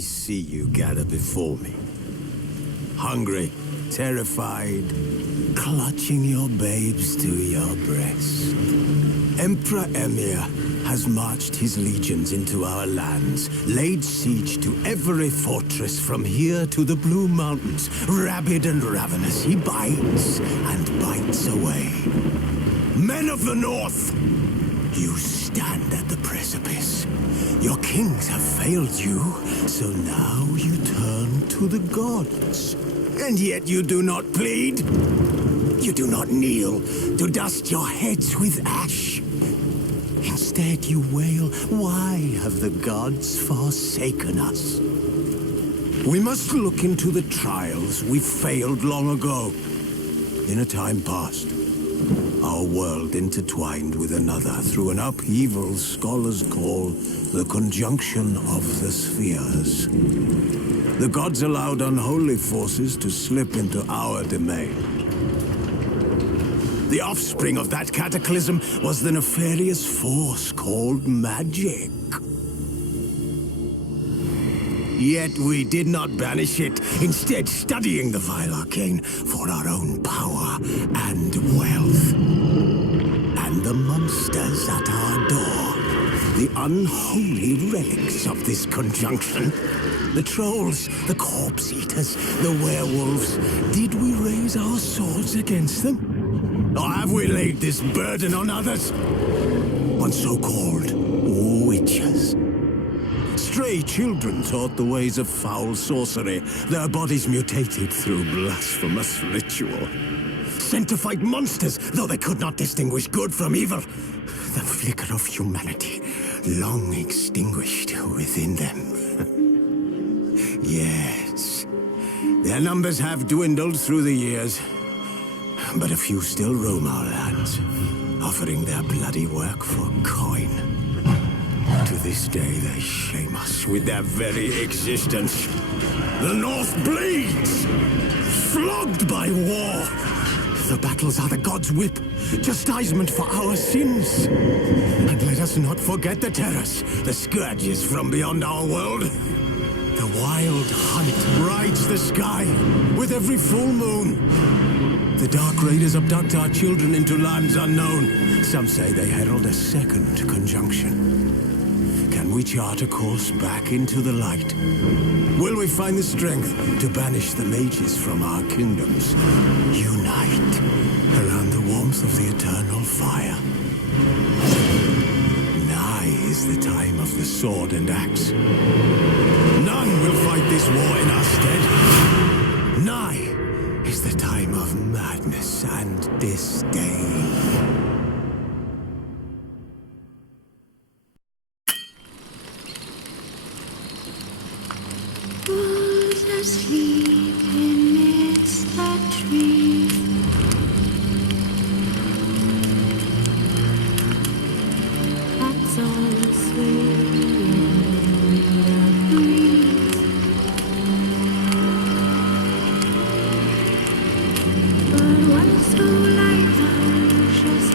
I see you gather before me. Hungry, terrified, clutching your babes to your breast. Emperor Emir has marched his legions into our lands, laid siege to every fortress from here to the Blue Mountains. Rabid and ravenous, he bites and bites away. Men of the North, you stand at the precipice. Your kings have failed you, so now you turn to the gods. And yet you do not plead. You do not kneel to dust your heads with ash. Instead you wail, why have the gods forsaken us? We must look into the trials we failed long ago. In a time past, our world intertwined with another through an upheaval scholars call the conjunction of the spheres. The gods allowed unholy forces to slip into our domain. The offspring of that cataclysm was the nefarious force called magic. Yet we did not banish it, instead studying the vile arcane for our own power and wealth. And the monsters at our door, the unholy relics of this conjunction. The trolls, the corpse eaters, the werewolves. Did we raise our swords against them? Or have we laid this burden on others? On so-called witches. Stray children taught the ways of foul sorcery, their bodies mutated through blasphemous ritual. Sent to fight monsters, though they could not distinguish good from evil. The flicker of humanity, long extinguished within them. Yes, their numbers have dwindled through the years, but a few still roam our lands, offering their bloody work for coin. To this day, they shame us with their very existence. The North bleeds, flogged by war. The battles are the gods' whip, chastisement for our sins. And let us not forget the terrors, the scourges from beyond our world. The wild hunt rides the sky with every full moon. The dark raiders abduct our children into lands unknown. Some say they herald a second conjunction. Can we chart a course back into the light? Will we find the strength to banish the mages from our kingdoms? Unite around the warmth of the eternal fire. Nigh is the time of the sword and axe. None will fight this war in our stead. Nigh is the time of madness and disdain. Asleep amidst the trees, cats all swaying in the breeze. But one so light, anxious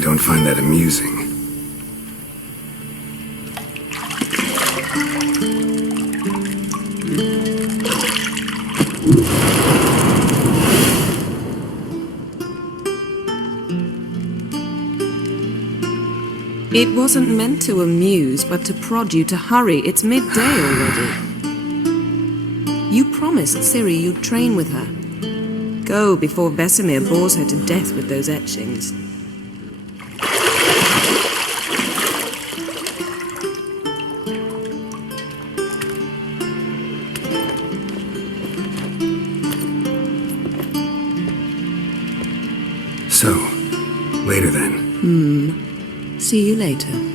don't find that amusing. It wasn't meant to amuse, but to prod you to hurry. It's midday already. You promised Ciri you'd train with her. Go before Vesemir bores her to death with those etchings. So, later then. See you later.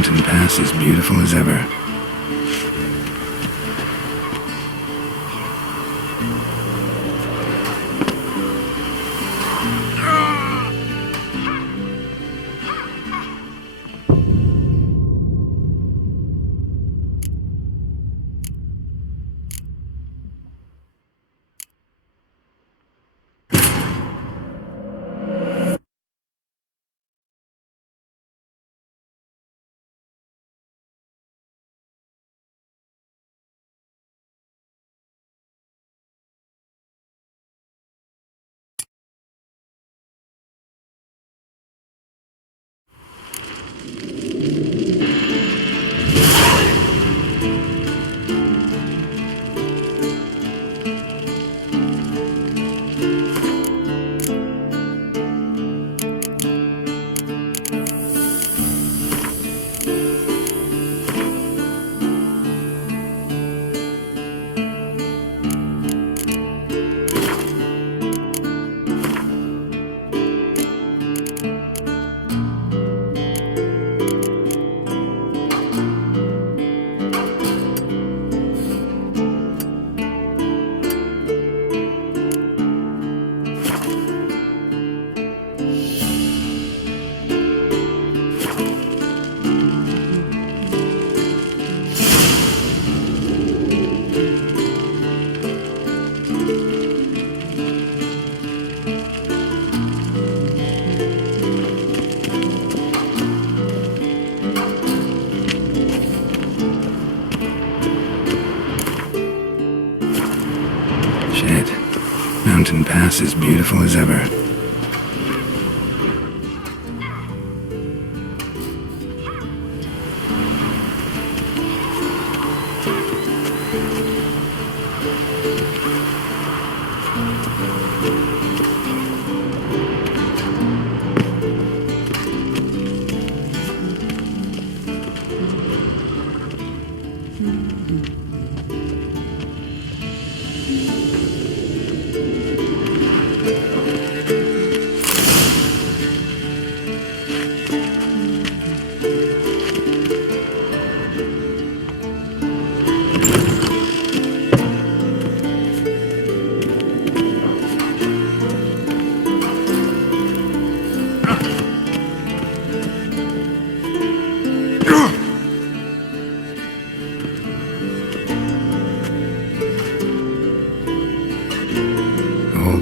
Mountain Pass is beautiful as ever. Mountain Pass is beautiful as ever.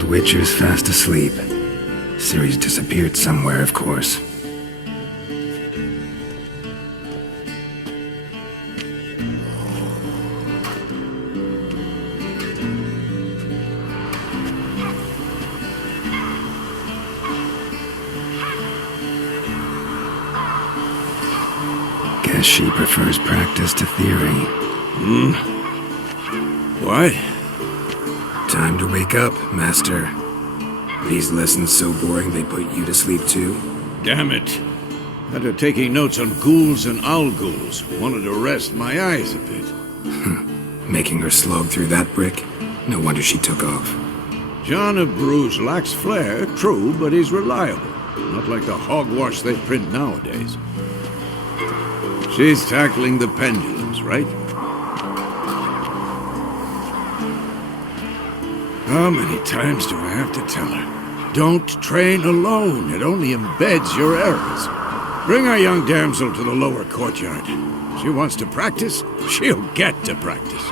Witcher's fast asleep. Ciri's disappeared somewhere, of course. Guess she prefers practice to theory. What? Time to wake up, Master. These lessons so boring they put you to sleep too? Damn it. After taking notes on ghouls and owl ghouls, wanted to rest my eyes a bit. Making her slog through that brick? No wonder she took off. John of Bruges lacks flair, true, but he's reliable. Not like the hogwash they print nowadays. She's tackling the pendulums, right? How many times do I have to tell her? Don't train alone. It only embeds your errors. Bring our young damsel to the lower courtyard. She wants to practice, she'll get to practice.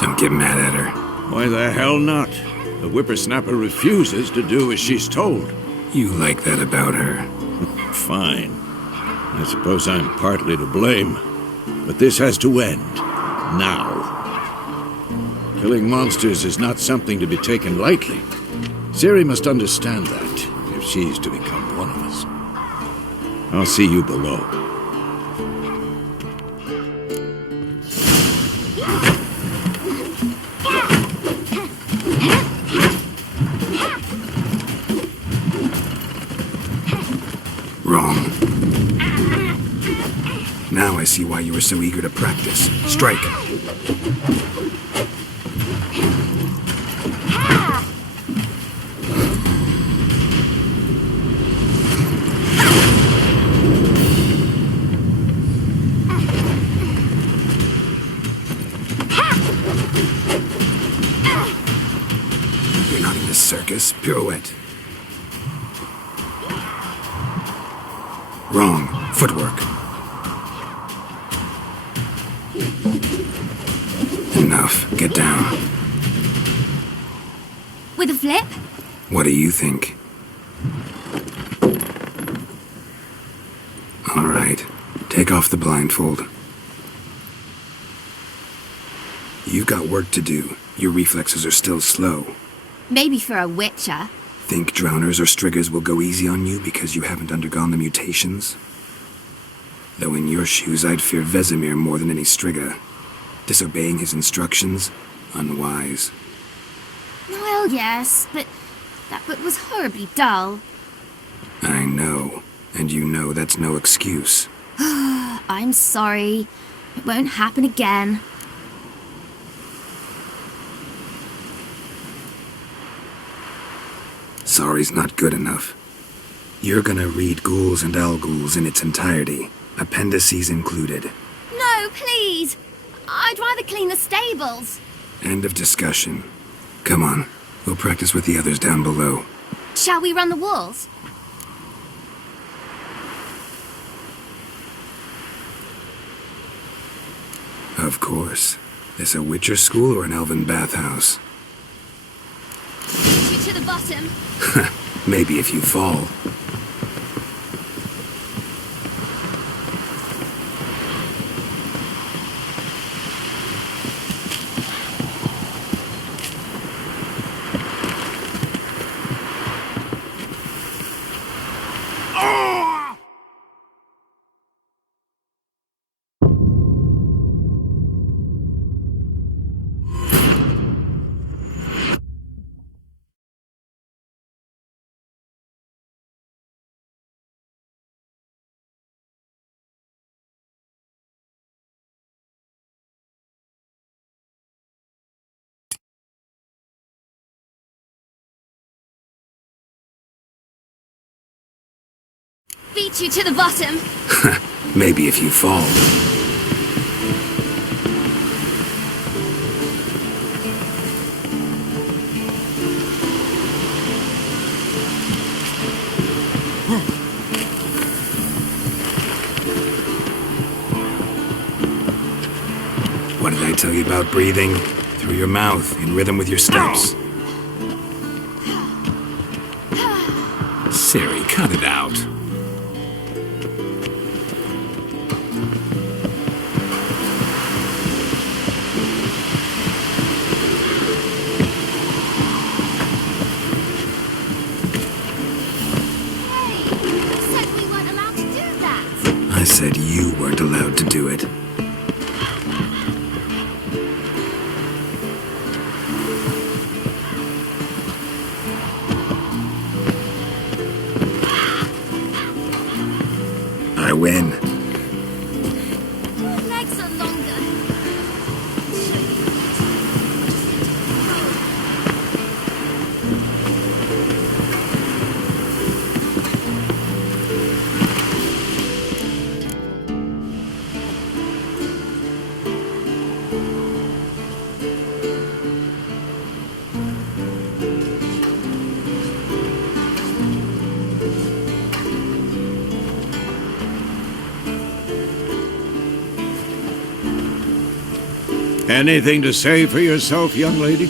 Don't get mad at her. Why the hell not? The whippersnapper refuses to do as she's told. You like that about her? Fine. I suppose I'm partly to blame. But this has to end. Now. Killing monsters is not something to be taken lightly. Ciri must understand that, if she's to become one of us. I'll see you below. Wrong. Now I see why you were so eager to practice. Strike. circus. Pirouette. Wrong. Footwork. Enough. Get down. With a flip? What do you think? All right. Take off the blindfold. You've got work to do. Your reflexes are still slow. Maybe for a witcher. Think drowners or striggers will go easy on you because you haven't undergone the mutations? Though in your shoes, I'd fear Vesemir more than any strigger. Disobeying his instructions? Unwise. Well, yes, but that book was horribly dull. I know. And you know that's no excuse. I'm sorry. It won't happen again. Sorry's not good enough. You're gonna read Ghouls and Al-Ghouls in its entirety, appendices included. No, please! I'd rather clean the stables. End of discussion. Come on, we'll practice with the others down below. Shall we run the walls? Of course. This a Witcher school or an elven bathhouse? Shoot you to the bottom. Maybe if you fall. Beat you to the bottom. Maybe if you fall. What did I tell you about breathing? Through your mouth, in rhythm with your steps. Siri, cut it out. I said you weren't allowed to do it. I win. Your legs are longer. Anything to say for yourself, young lady?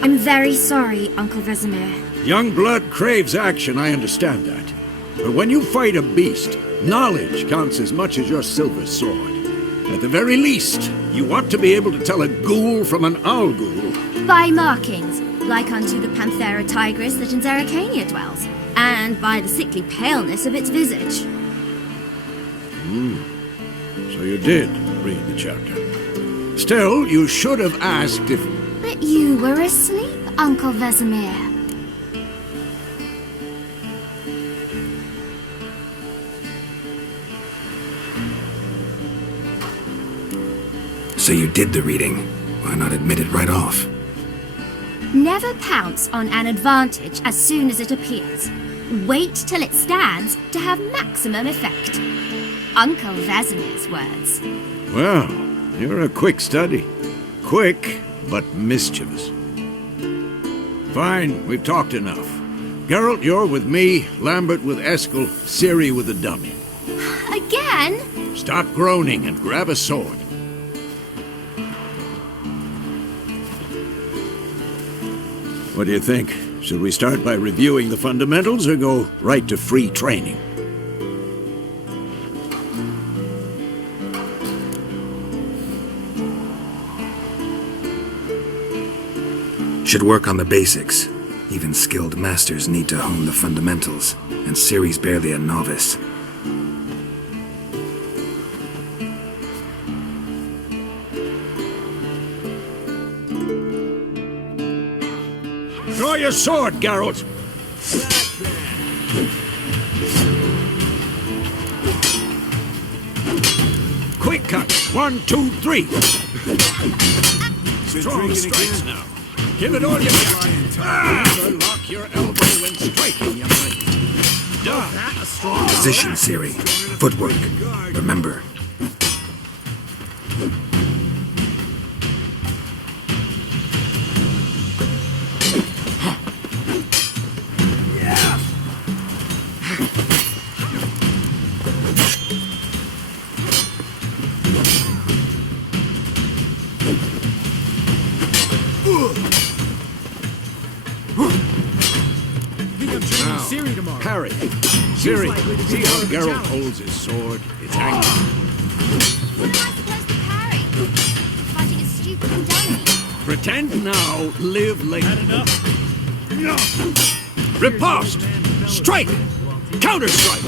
I'm very sorry, Uncle Vesemir. Young blood craves action, I understand that. But when you fight a beast, knowledge counts as much as your silver sword. At the very least, you ought to be able to tell a ghoul from an Al-Ghul. By markings, like unto the Panthera tigris that in Zerrikania dwells, and by the sickly paleness of its visage. So you did read the chapter. Still, you should have asked if... But you were asleep, Uncle Vesemir. So you did the reading. Why not admit it right off? Never pounce on an advantage as soon as it appears. Wait till it stands to have maximum effect. Uncle Vesemir's words. Well, you're a quick study. Quick, but mischievous. Fine, we've talked enough. Geralt, you're with me, Lambert with Eskel, Ciri with the dummy. Again? Stop groaning and grab a sword. What do you think? Should we start by reviewing the fundamentals or go right to free training? Should work on the basics. Even skilled masters need to hone the fundamentals, and Ciri's barely a novice. Draw your sword, Geralt! Quick cut! 1, 2, 3! Strong strikes now. Give it all you got. Never lock your elbow when striking, young lady. Position, Ciri. Footwork. Remember. Parry. Ciri, see how Geralt holds his sword? It's angry. What am I supposed to parry? Fighting a stupid dummy. Pretend now, live later. Riposte! Strike! Counter-strike!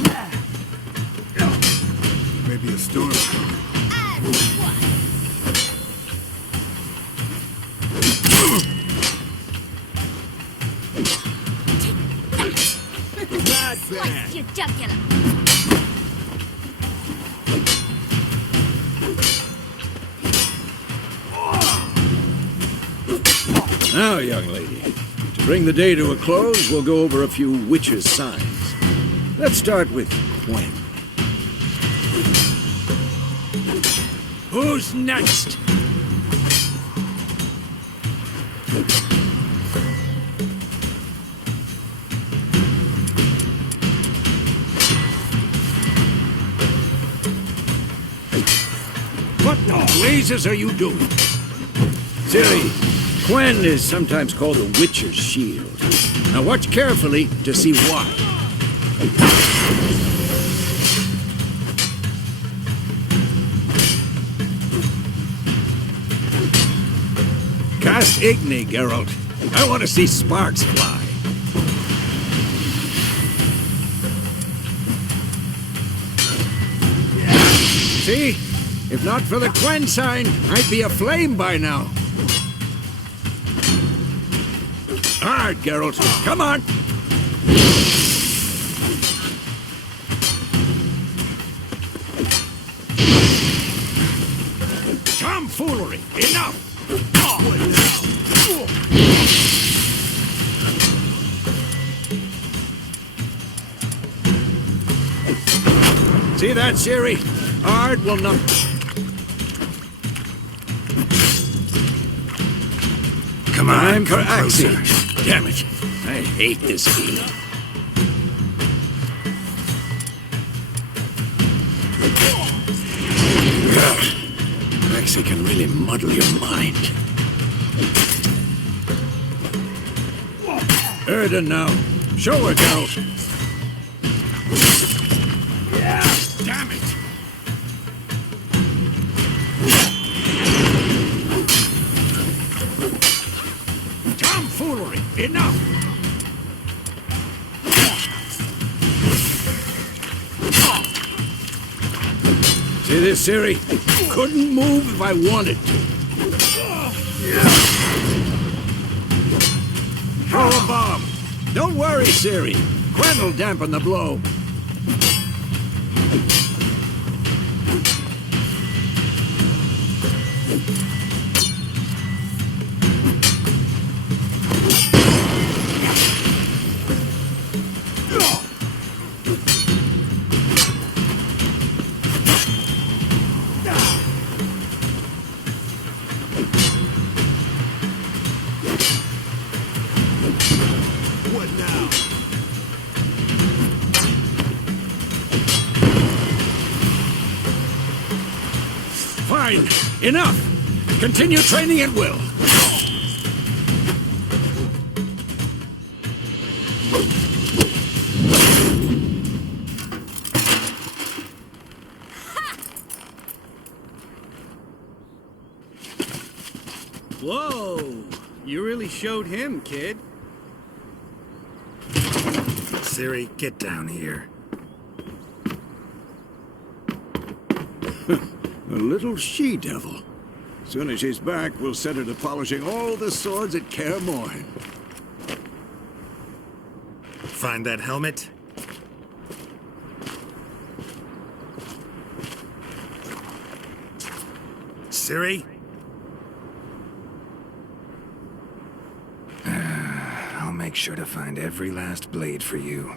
Maybe a storm. And what? Slice your jugular. Now, young lady, to bring the day to a close, we'll go over a few witches' signs. Let's start with Quen. Who's next? What the blazes are you doing? Ciri, Quen is sometimes called a witcher's shield. Now watch carefully to see why. Cast Igni, Geralt. I want to see sparks fly. See? If not for the Quen sign, I'd be aflame by now. All right, Geralt, come on. Tomfoolery, enough. See that, Ciri? Ard will not... Come on, Time for come closer. action. Damn it. I hate this feeling. Rexy can really muddle your mind. Erden now. Show her, Geralt. Damn it. Tomfoolery. Enough. See this, Ciri? Couldn't move if I wanted to. Throw a bomb. Don't worry, Ciri. Quen will dampen the blow. Fine. Enough. Continue training at will. Whoa! You really showed him, kid. Siri, get down here. A little she-devil. Soon as she's back, we'll set her to polishing all the swords at Kaer Morhen. Find that helmet? Siri? I'll make sure to find every last blade for you.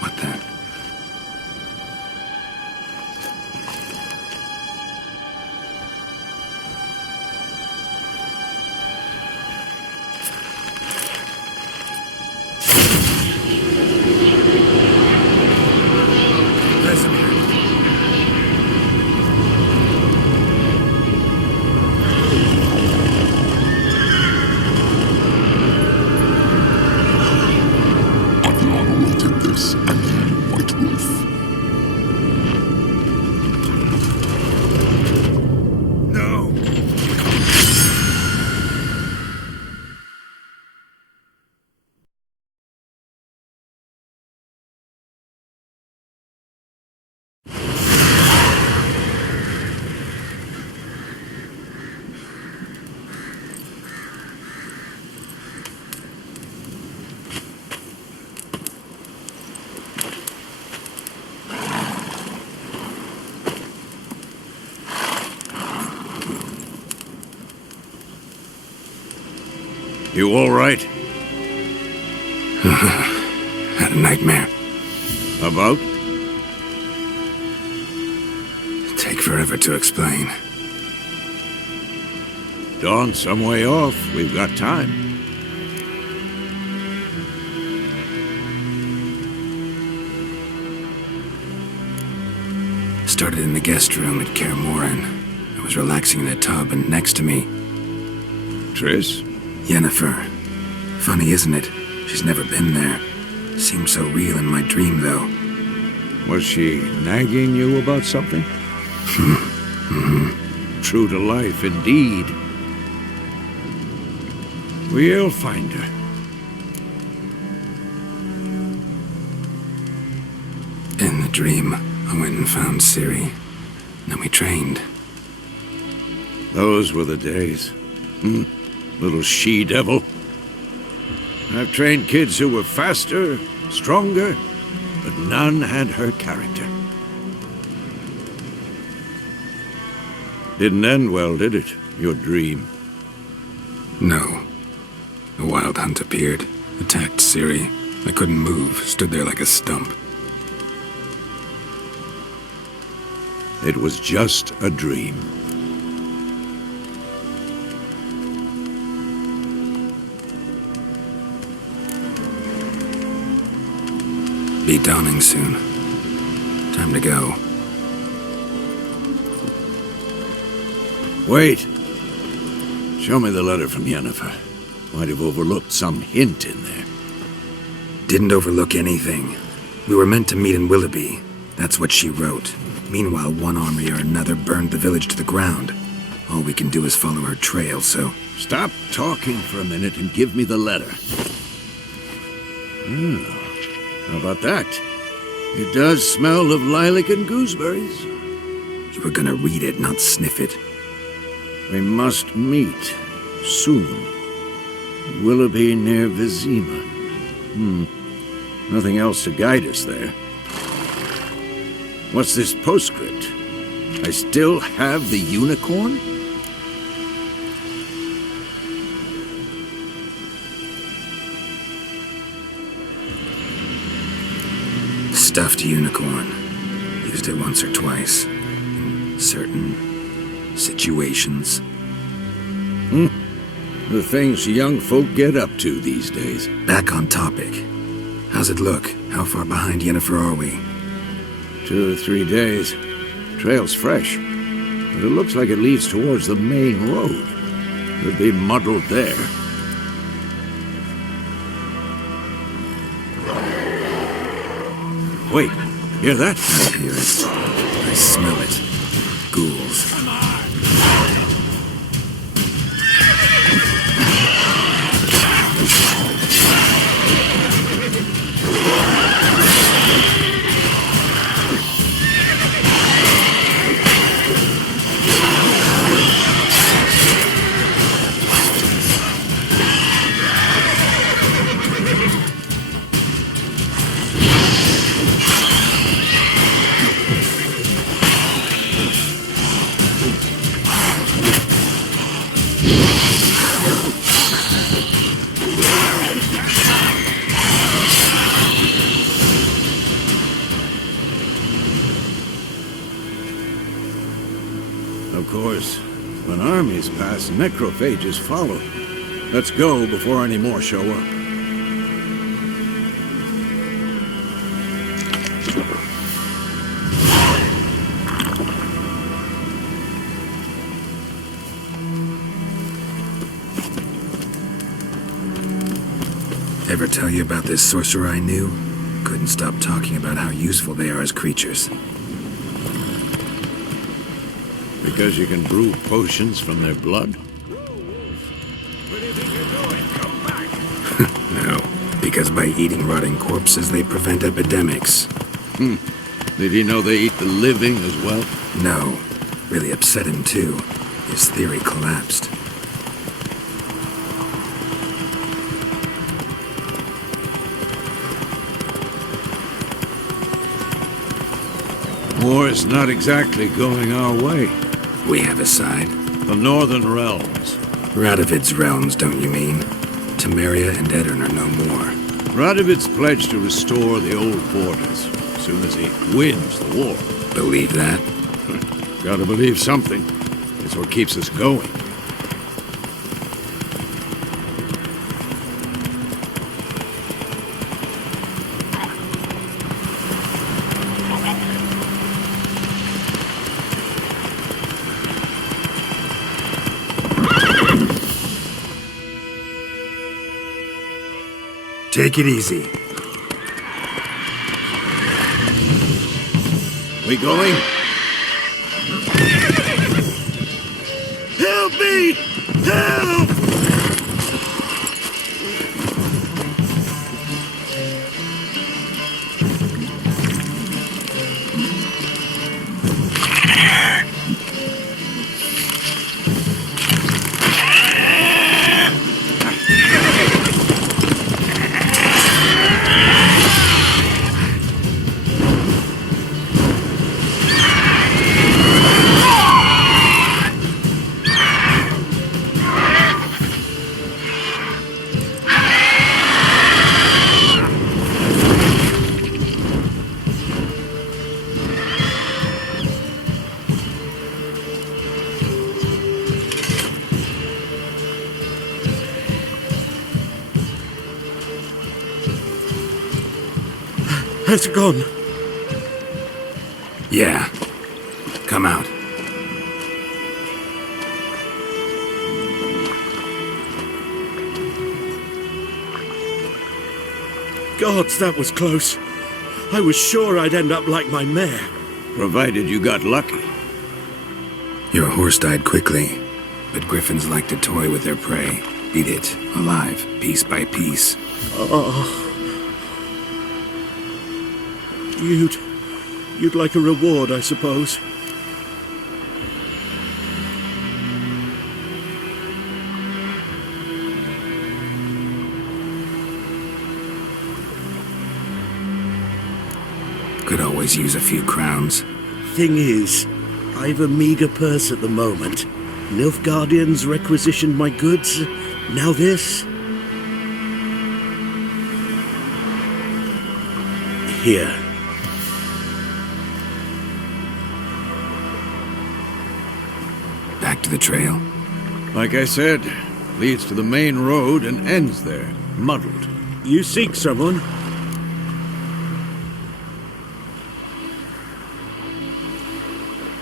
What the? You all right? Had a nightmare. About? Take forever to explain. Dawn's some way off. We've got time. Started in the guest room at Kaer Morhen. I was relaxing in a tub, and next to me, Triss? Yennefer. Funny, isn't it? She's never been there. Seemed so real in my dream, though. Was she nagging you about something? True to life, indeed. We'll find her. In the dream, I went and found Ciri. Then we trained. Those were the days. Little she-devil. I've trained kids who were faster, stronger, but none had her character. Didn't end well, did it? Your dream? No. A wild hunt appeared, attacked Ciri. I couldn't move, stood there like a stump. It was just a dream. Be dawning soon. Time to go. Wait. Show me the letter from Yennefer. Might have overlooked some hint in there. Didn't overlook anything. We were meant to meet in Willoughby. That's what she wrote. Meanwhile, one army or another burned the village to the ground. All we can do is follow her trail, so... Stop talking for a minute and give me the letter. How about that? It does smell of lilac and gooseberries. You were gonna read it, not sniff it. We must meet. Soon. Willoughby near Vizima. Nothing else to guide us there. What's this postscript? I still have the unicorn? Stuffed unicorn. Used it once or twice. In certain situations. The things young folk get up to these days. Back on topic. How's it look? How far behind Yennefer are we? 2 or 3 days. Trail's fresh, but it looks like it leads towards the main road. It'll be muddled there. Wait, hear that? I hear it. I smell it. Ghouls. Of course, when armies pass, necrophages follow. Let's go before any more show up. Ever tell you about this sorcerer I knew? Couldn't stop talking about how useful they are as creatures. Because you can brew potions from their blood? No, because by eating rotting corpses, they prevent epidemics. Did he know they eat the living as well? No, really upset him too. His theory collapsed. War's not exactly going our way. We have a side. The Northern Realms. Radovid's realms, don't you mean? Temeria and Edirn are no more. Radovid's pledged to restore the old borders as soon as he wins the war. Believe that? Gotta believe something. It's what keeps us going. Take it easy. We going? Help me! Help! Has it gone? Yeah. Come out. Gods, that was close. I was sure I'd end up like my mare. Provided you got lucky. Your horse died quickly, but griffins like to toy with their prey. Eat it, alive, piece by piece. Oh. You'd like a reward, I suppose. Could always use a few crowns. Thing is, I've a meager purse at the moment. Nilfgaardians requisitioned my goods. Now this. Here. Back to the trail. Like I said, leads to the main road and ends there, muddled. You seek someone?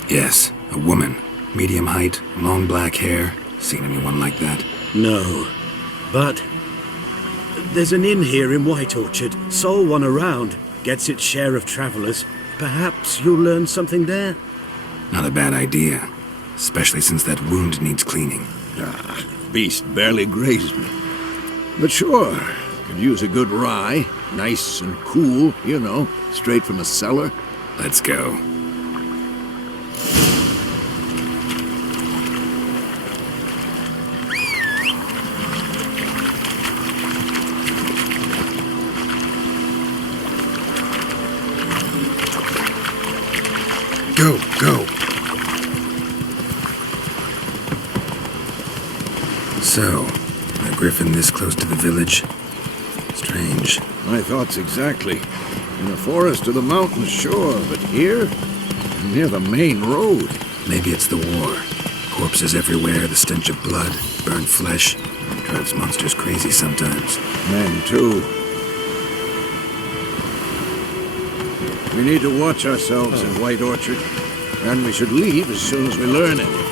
Yes, a woman. Medium height, long black hair. Seen anyone like that? No. But there's an inn here in White Orchard. Sole one around. Gets its share of travelers. Perhaps you'll learn something there? Not a bad idea. Especially since that wound needs cleaning. Beast barely grazed me. But sure, could use a good rye. Nice and cool, you know, straight from a cellar. Let's go. Go, go. So, a griffin this close to the village? Strange. My thoughts exactly. In the forest or the mountains, sure, but here? Near the main road. Maybe it's the war. Corpses everywhere, the stench of blood, burnt flesh. Drives monsters crazy sometimes. Men, too. We need to watch ourselves in White Orchard, and we should leave as soon as we learn it.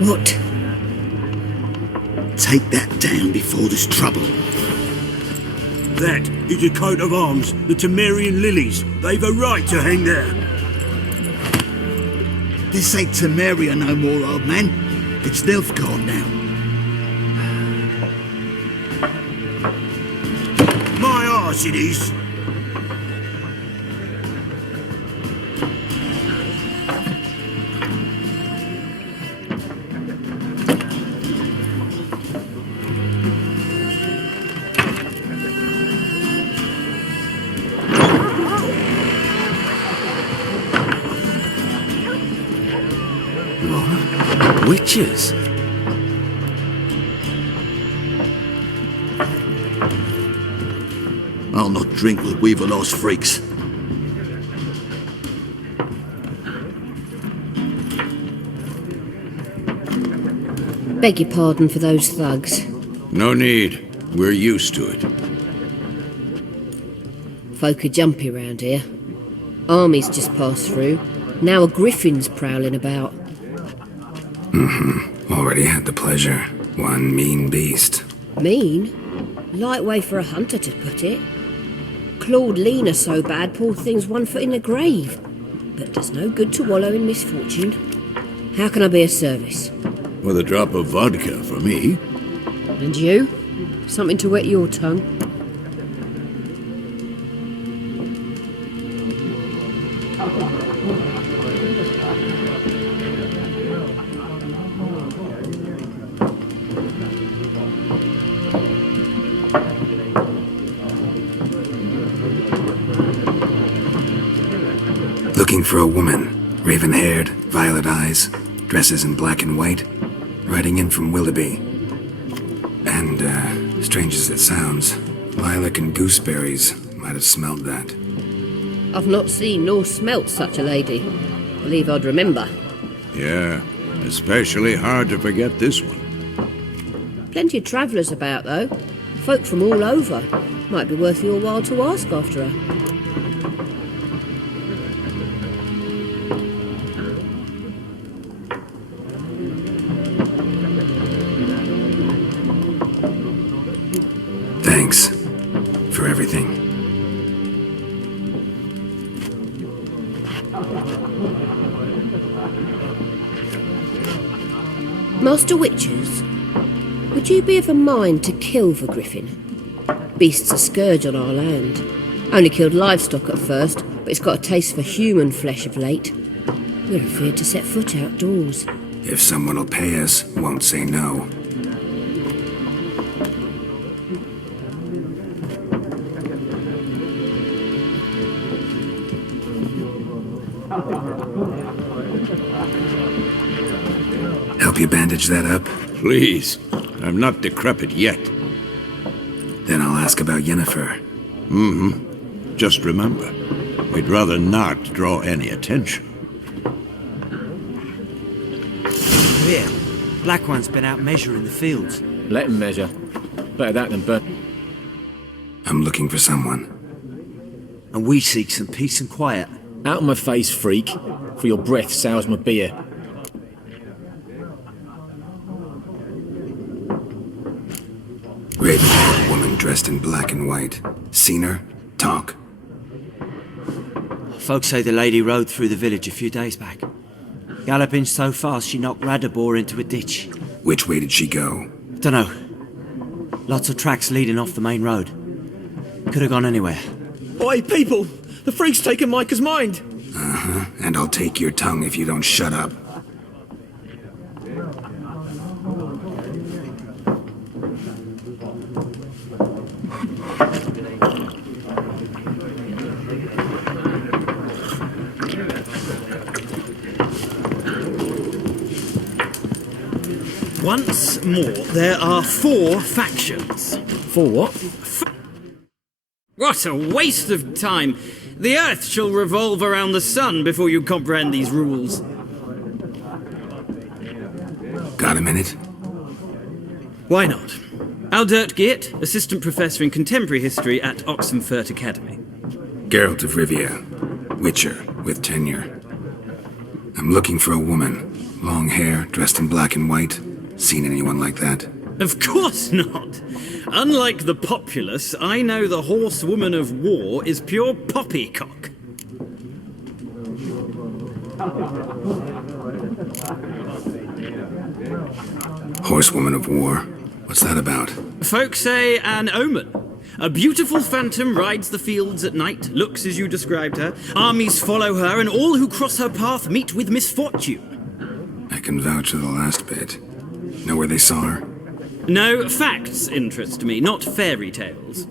What? Take that down before there's trouble. That is a coat of arms, the Temerian lilies. They've a right to hang there. This ain't Temeria no more, old man. It's Nilfgaard now. My arse it is. Witches? I'll not drink with Weaverlaw's freaks. Beg your pardon for those thugs. No need. We're used to it. Folk are jumpy round here. Armies just passed through. Now a griffin's prowling about. Already had the pleasure. One mean beast. Mean? Light way for a hunter to put it. Clawed Lena so bad, poor thing's 1 foot in the grave. But does no good to wallow in misfortune. How can I be of service? With a drop of vodka for me. And you? Something to wet your tongue? Looking for a woman. Raven-haired, violet eyes, dresses in black and white. Riding in from Willoughby. And, strange as it sounds, lilac and gooseberries might have smelled that. I've not seen nor smelt such a lady. Believe I'd remember. Yeah, especially hard to forget this one. Plenty of travellers about, though. Folk from all over. Might be worth your while to ask after her. Thanks for everything. Master Witchers, would you be of a mind to kill the griffin? Beast's a scourge on our land. Only killed livestock at first, but it's got a taste for human flesh of late. We're afraid to set foot outdoors. If someone will pay us, won't say no. Help you bandage that up? Please. I'm not decrepit yet. Then I'll ask about Yennefer. Just remember, we'd rather not draw any attention. Here, Black One's been out measuring the fields. Let him measure. Better that than burn. I'm looking for someone. And we seek some peace and quiet. Out of my face, freak, for your breath sours my beer. Raven, woman dressed in black and white. Seen her? Talk. Folks say the lady rode through the village a few days back. Galloping so fast she knocked Radabor into a ditch. Which way did she go? Dunno. Lots of tracks leading off the main road. Could have gone anywhere. Oi, people! The freak's taken Micah's mind! And I'll take your tongue if you don't shut up. Once more, there are 4 factions. For what? What a waste of time! The Earth shall revolve around the sun before you comprehend these rules. Got a minute? Why not? Aldert Geert, Assistant Professor in Contemporary History at Oxenfurt Academy. Geralt of Rivia. Witcher, with tenure. I'm looking for a woman. Long hair, dressed in black and white. Seen anyone like that? Of course not! Unlike the populace, I know the horsewoman of war is pure poppycock. Horsewoman of war? What's that about? Folk say an omen. A beautiful phantom rides the fields at night, looks as you described her. Armies follow her, and all who cross her path meet with misfortune. I can vouch for the last bit. Know where they saw her? No, facts interest me, not fairy tales.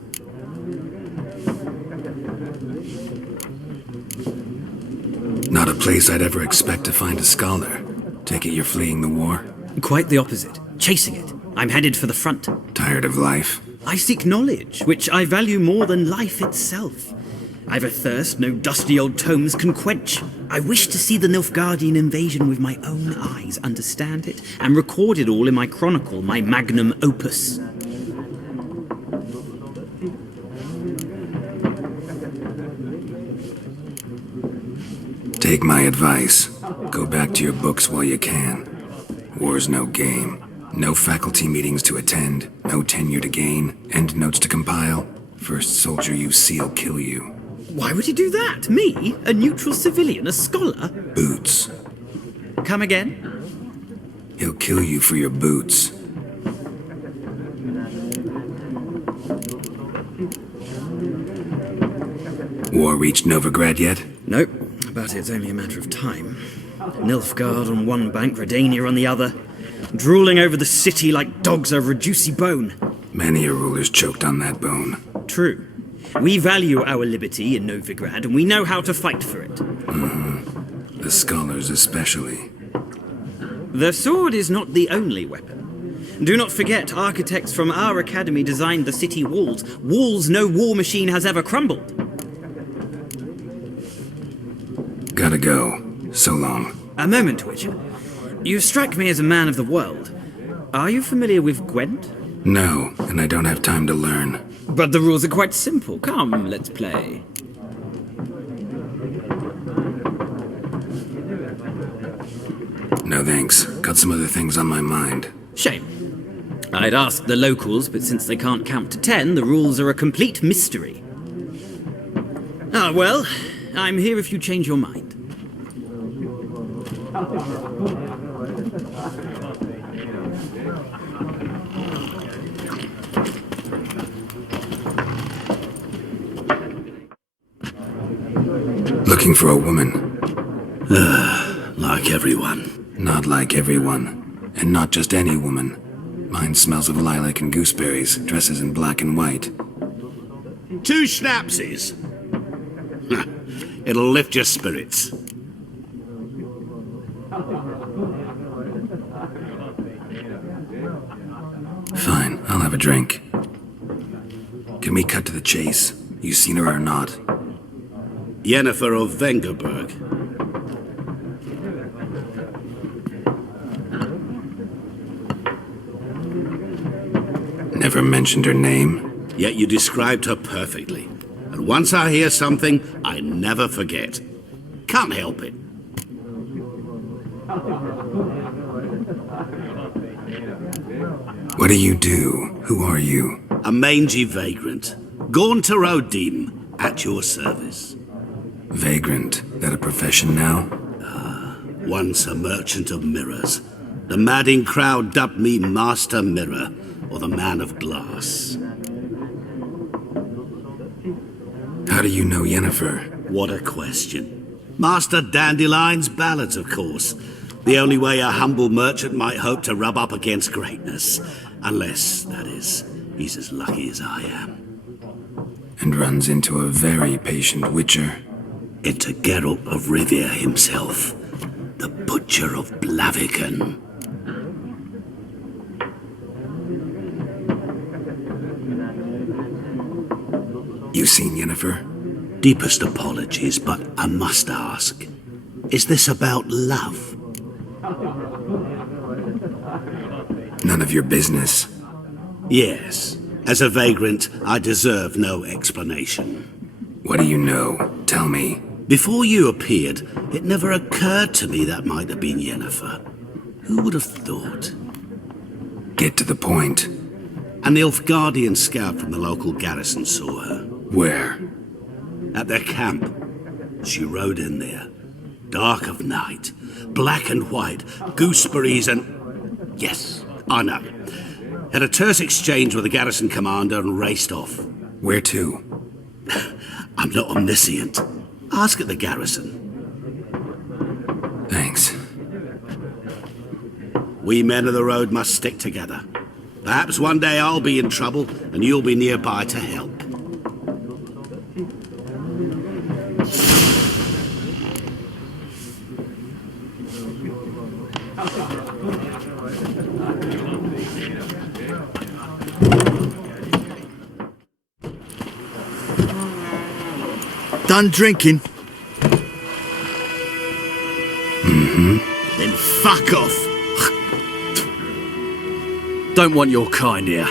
Not a place I'd ever expect to find a scholar. Take it you're fleeing the war? Quite the opposite. Chasing it. I'm headed for the front. Tired of life? I seek knowledge, which I value more than life itself. I've a thirst no dusty old tomes can quench. I wish to see the Nilfgaardian invasion with my own eyes, understand it, and record it all in my chronicle, my magnum opus. Take my advice. Go back to your books while you can. War's no game. No faculty meetings to attend, no tenure to gain, end notes to compile. First soldier you see'll kill you. Why would he do that? Me? A neutral civilian? A scholar? Boots. Come again? He'll kill you for your boots. War reached Novigrad yet? Nope, but it's only a matter of time. Nilfgaard on one bank, Redania on the other. Drooling over the city like dogs over a juicy bone. Many a ruler's choked on that bone. True. We value our liberty in Novigrad, and we know how to fight for it. The scholars especially. The sword is not the only weapon. Do not forget, architects from our academy designed the city walls. Walls no war machine has ever crumbled. Gotta go. So long. A moment, Witcher. You strike me as a man of the world. Are you familiar with Gwent? No, and I don't have time to learn. But the rules are quite simple. Come, let's play. No thanks. Got some other things on my mind. Shame. I'd ask the locals, but since they can't count to 10, the rules are a complete mystery. Ah, well, I'm here if you change your mind. Looking for a woman. Like everyone. Not like everyone. And not just any woman. Mine smells of lilac and gooseberries, dresses in black and white. 2 schnapsies. It'll lift your spirits. Fine, I'll have a drink. Can we cut to the chase? You seen her or not? Yennefer of Vengerberg. Never mentioned her name. Yet you described her perfectly. And once I hear something, I never forget. Can't help it. What do you do? Who are you? A mangy vagrant. Gaunter Odim, at your service. Vagrant. That a profession now? Once a merchant of mirrors. The madding crowd dubbed me Master Mirror, or the Man of Glass. How do you know Yennefer? What a question. Master Dandelion's ballads, of course. The only way a humble merchant might hope to rub up against greatness. Unless, that is, he's as lucky as I am. And runs into a very patient witcher. Into Geralt of Rivia himself. The Butcher of Blaviken. You seen Yennefer? Deepest apologies, but I must ask. Is this about love? None of your business. Yes. As a vagrant, I deserve no explanation. What do you know? Tell me. Before you appeared, it never occurred to me that might have been Yennefer. Who would have thought? Get to the point. An Nilfgaardian scout from the local garrison saw her. Where? At their camp. She rode in there. Dark of night. Black and white. Gooseberries and... Yes, I know. Had a terse exchange with the garrison commander and raced off. Where to? I'm not omniscient. Ask at the garrison. Thanks. We men of the road must stick together. Perhaps one day I'll be in trouble and you'll be nearby to help. Done drinking? Mm-hmm. Then fuck off. Don't want your kind here.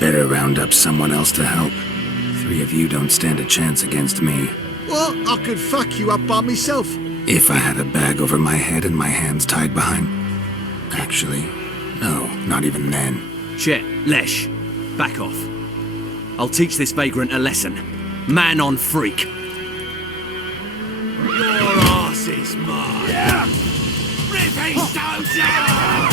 Better round up someone else to help. 3 of you don't stand a chance against me. Well, I could fuck you up by myself. If I had a bag over my head and my hands tied behind... Actually, no, not even then. Shit, Lesh, back off. I'll teach this vagrant a lesson. Man on freak. Your ass is mine. Yeah. Rip his stones out!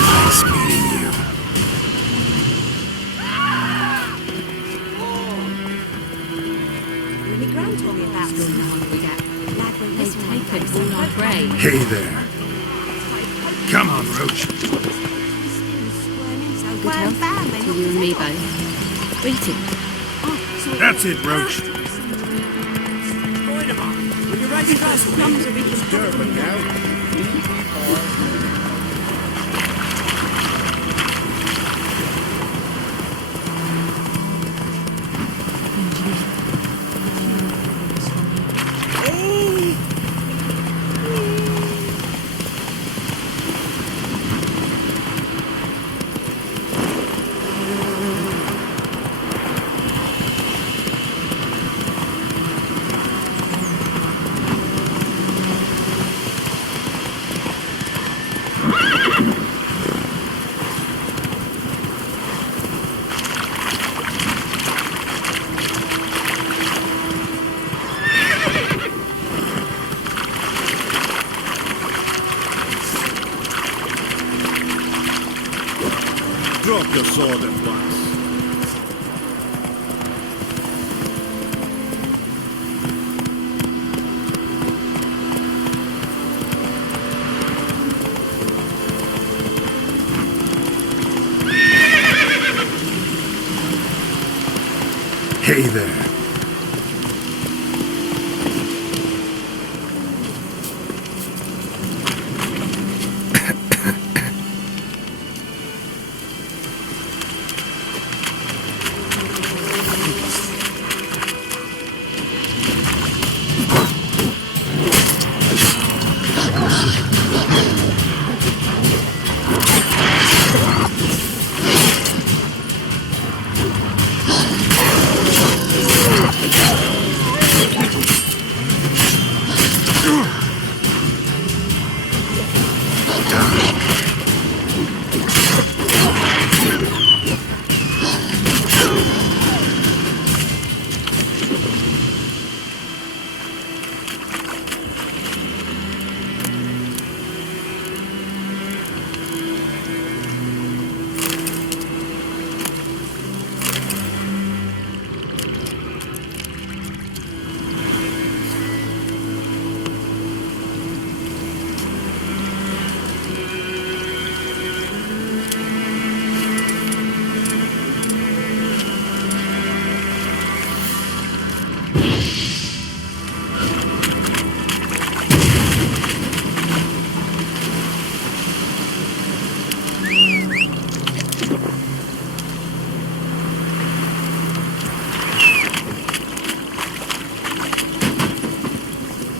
Nice meeting you. Hey there. Come on, Roach. Good health to you and me both. Greeting. That's it, Roach. your sword at once. Hey there.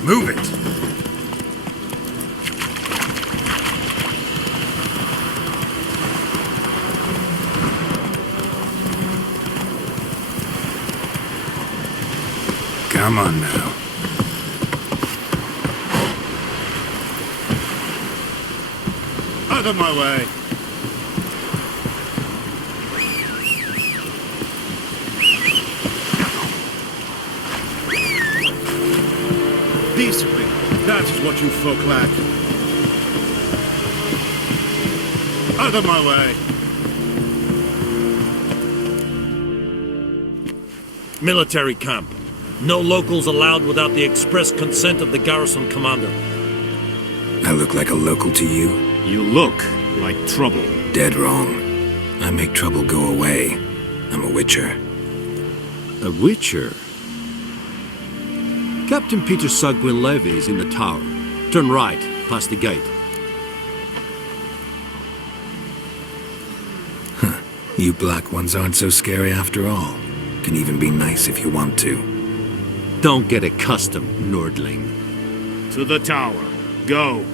Move it! Come on now. Out of my way! Decently. That is what you folk lack. Out of my way! Military camp. No locals allowed without the express consent of the garrison commander. I look like a local to you? You look like trouble. Dead wrong. I make trouble go away. I'm a witcher. A witcher? Captain Peter Sugwin Levy is in the tower. Turn right, past the gate. Huh. You black ones aren't so scary after all. Can even be nice if you want to. Don't get accustomed, Nordling. To the tower. Go.